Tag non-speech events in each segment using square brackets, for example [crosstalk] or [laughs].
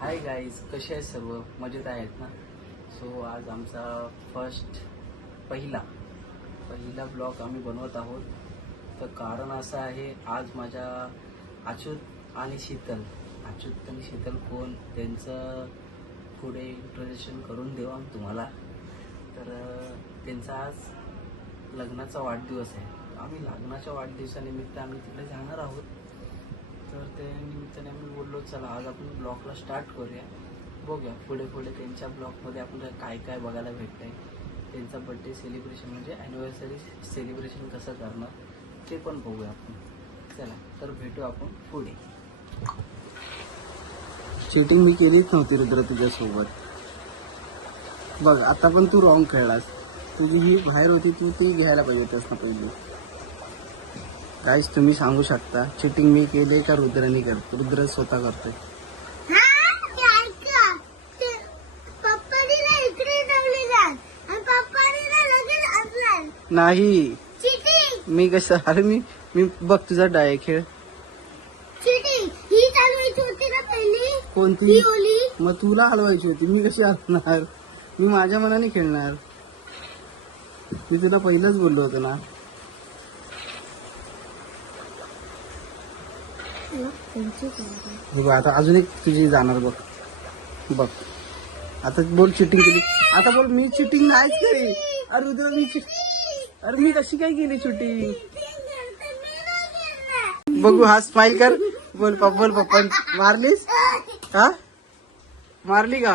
Hi guys कसे आहेत सर्व? मजेत आहेत ना? सो आज आमचा फर्स्ट पहिला पहिला ब्लॉग आम्ही बनवत आहोत. तर कारण असं आहे आज माझ्या अच्युत आणि शीतल अच्युत आणि शीतल कोण? त्यांचं पुढे इंट्रोडक्शन करून देऊ आम्ही तुम्हाला. तर त्यांचा आज लग्नाचा वाढदिवस आहे. आम्ही लग्नाच्या वाढदिवसानिमित्त आम्ही तिकडे जाणार आहोत. तर त्या निमित्ताने आम्ही बोललो चला आज आपण ब्लॉगला स्टार्ट करूया. बघूया पुढे पुढे त्यांच्या ब्लॉगमध्ये आपल्याला काय काय बघायला भेटतंय. त्यांचा बड्डे सेलिब्रेशन म्हणजे ॲनिव्हर्सरी सेलिब्रेशन कसं करणार ते पण बघूया आपण. चला तर भेटू आपण पुढे. चिटिंग मी केलीच नव्हती रुद्र तुझ्यासोबत. बघ आता पण तू रॉंग खेळलास. तुझी ही बाहेर होती तू ती घ्यायला पाहिजे होतीस ना पहिली. काहीच तुम्ही सांगू शकता. चिटिंग मी केले का रुद्रानी करतो रुद्र स्वतः करतोय. नाही. मी कसं अरे मी मी बघ तुझा डाय खेळ. कोणती? मग तुला हलवायची होती. मी कशी हलवणार मी माझ्या मनाने खेळणार. मी तुला पहिलंच बोललो होतो ना. हे बघ आता अजून एक तुझी जाणार बघ. बघ. आता बोल चिटिंग केली. आता बोल मी चिटिंग नाहीच करी अरे रुद्र मी cheat- अरे मी कशी काय केली चिटिंग बघू हा स्माइल कर. बोल पप्पा बोल पप्पा. मारलीस? का मारली का?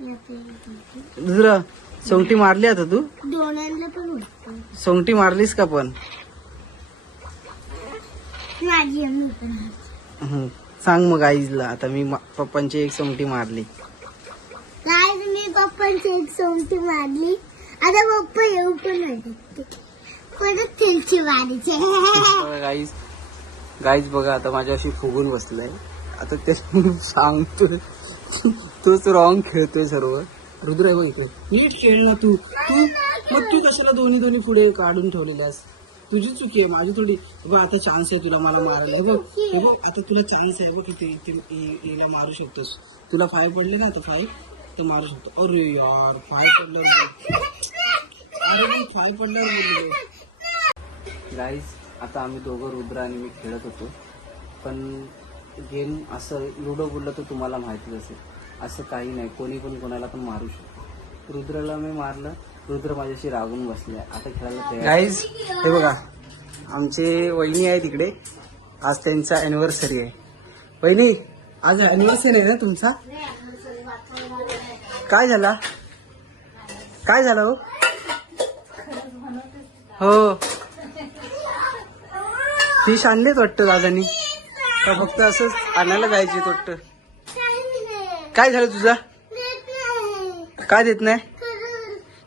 दुसरं सोंगटी मारली आता तू? सोंगटी मारलीस का पण? माझी पण. सांग मग आईजला. आता मी मा- पप्पांची एक सोंगटी मारली. काय मी पप्पांची एक सोमती मारली. आता पप्पा येऊ पण नाही परत मारायचे गाईज गाईज बघा आता माझ्याशी फुगून बसलाय. आता ते सांगतो. तोच रॉंग खेळतोय सर्व. रुद्र आहे बघ इकडे. नीट खेळ ना तू. तू मग तू कशाला दोन्ही दोन्ही पुढे काढून ठेवलेल्यास तुझी चुकी आहे माझी थोडी बघ आता चान्स आहे तुला मला मारायला. हे बघ हे बघ आता तुला चान्स आहे बघ इथे हिला मारू शकतोस. तुला फाय पडले ना आता फाय तर मारू शकतो. अरे यार फाय पडल्यावर अरे मी फाय पडल्यावर बोललो गाईज आता आम्ही दोघं रुद्र आणि मी खेळत होतो. पण गेम असं लुडो बोललं तर तुम्हाला माहितीच असेल. असं काही नाही. कोणी पण कोणाला पण मारू शकतो. रुद्रला मी मारलं. रुद्र माझ्याशी रागून बसले आता खेळायला तयार गाईज हे बघा आमचे वहिनी आहे तिकडे. आज त्यांचा अॅनिव्हर्सरी आहे. वहिनी आज अॅनिव्हर्सरी आहे ना तुमचा? काय झाला? काय झालं हो? हो. फिश आणलेच वाटतं दादानी. का फक्त असंच आणायला जायचे वाटतं? काय झालं तुझा? काय देत नाही?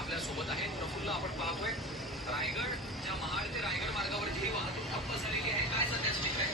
आपल्यासोबत आहे. प्रफुल्ल आपण पाहतोय. रायगड ज्या महाड ते रायगड मार्गावरची वाहतूक ठप्प झालेली आहे. काय सध्या स्थिती आहे?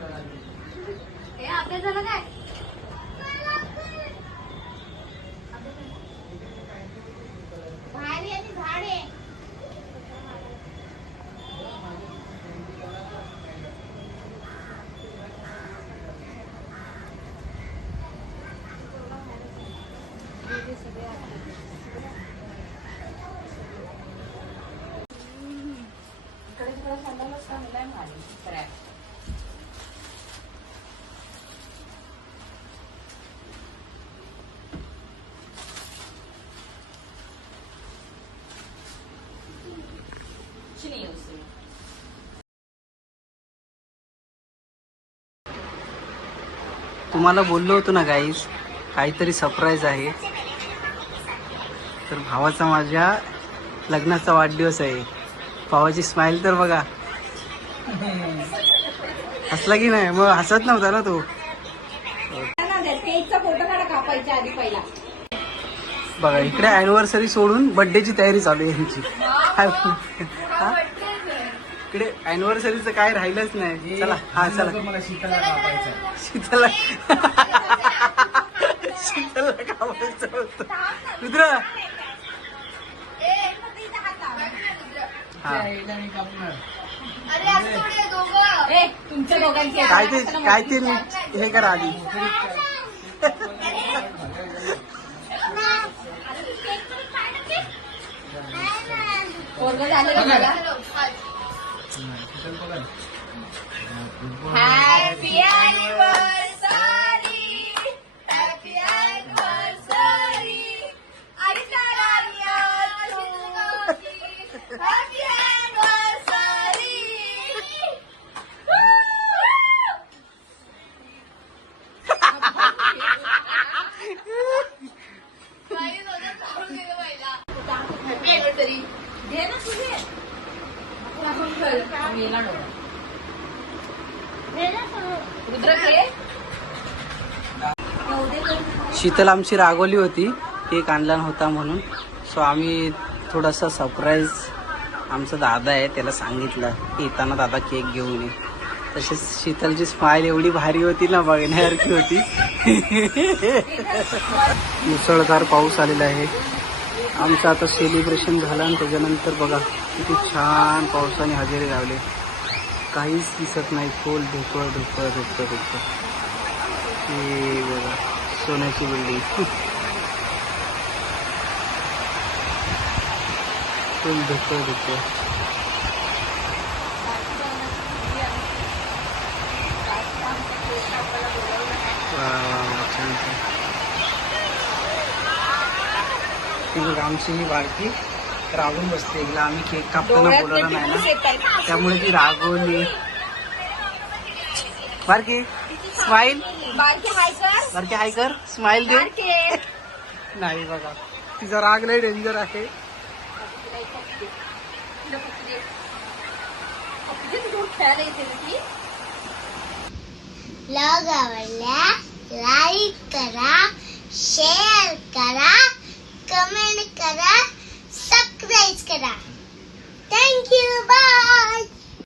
हे आपले झालं काय? तुम्हाला बोललो होतो ना गाईस काहीतरी सरप्राईज आहे. तर भावाचा माझ्या लग्नाचा वाढदिवस आहे. भावाची स्माईल तर बघा. हसला की नाही? मग हसत नव्हता ना तो. बघा इकडे अॅनिव्हर्सरी सोडून बर्थडेची तयारी चालू आहे यांची. इकडे अॅनिव्हर्सरीचं काय राहिलंच नाही. चला हा चला. मला शीताला कापायचं शीतला शीतला कामायचं होतं. रुद्र. हा. ए तुमच्या दोघांची काय ते काय ते हे करा आधी. पोरग झालं का मला happy anniversary happy anniversary happy anniversary घे ना तुझे शीतल आमची रागवली होती केक आणला नव्हता म्हणून. सो आम्ही थोडासा सरप्राईज आमचा दादा आहे त्याला सांगितलं की येताना दादा केक घेऊन ये. तसेच शीतलची स्माईल एवढी भारी होती ना बघण्यासारखी होती. [laughs] मुसळधार पाऊस आलेला आहे. आमचं आता सेलिब्रेशन झालं आणि त्याच्यानंतर बघा किती छान पावसाने हजेरी लावले. का दिसत नहीं. फूल ढोकळ ढोकळ ढोकळ ढोकळ सोन की सोन्याची बिल्डिंग. फुल ढोकळ ढोकळ आमची ही वाढती रागून बसते. हिला आम्ही केक कापताना बोलवलं नाही ना. त्यामुळे ती रागवली. बारकी स्माईल बारकी हाय कर. बारकी हाय कर. स्माईल दे. नाही बघा. तिचा राग लय डेंजर आहे. आवडल्या लाईक करा शेअर करा. subscribe Thank you. Bye.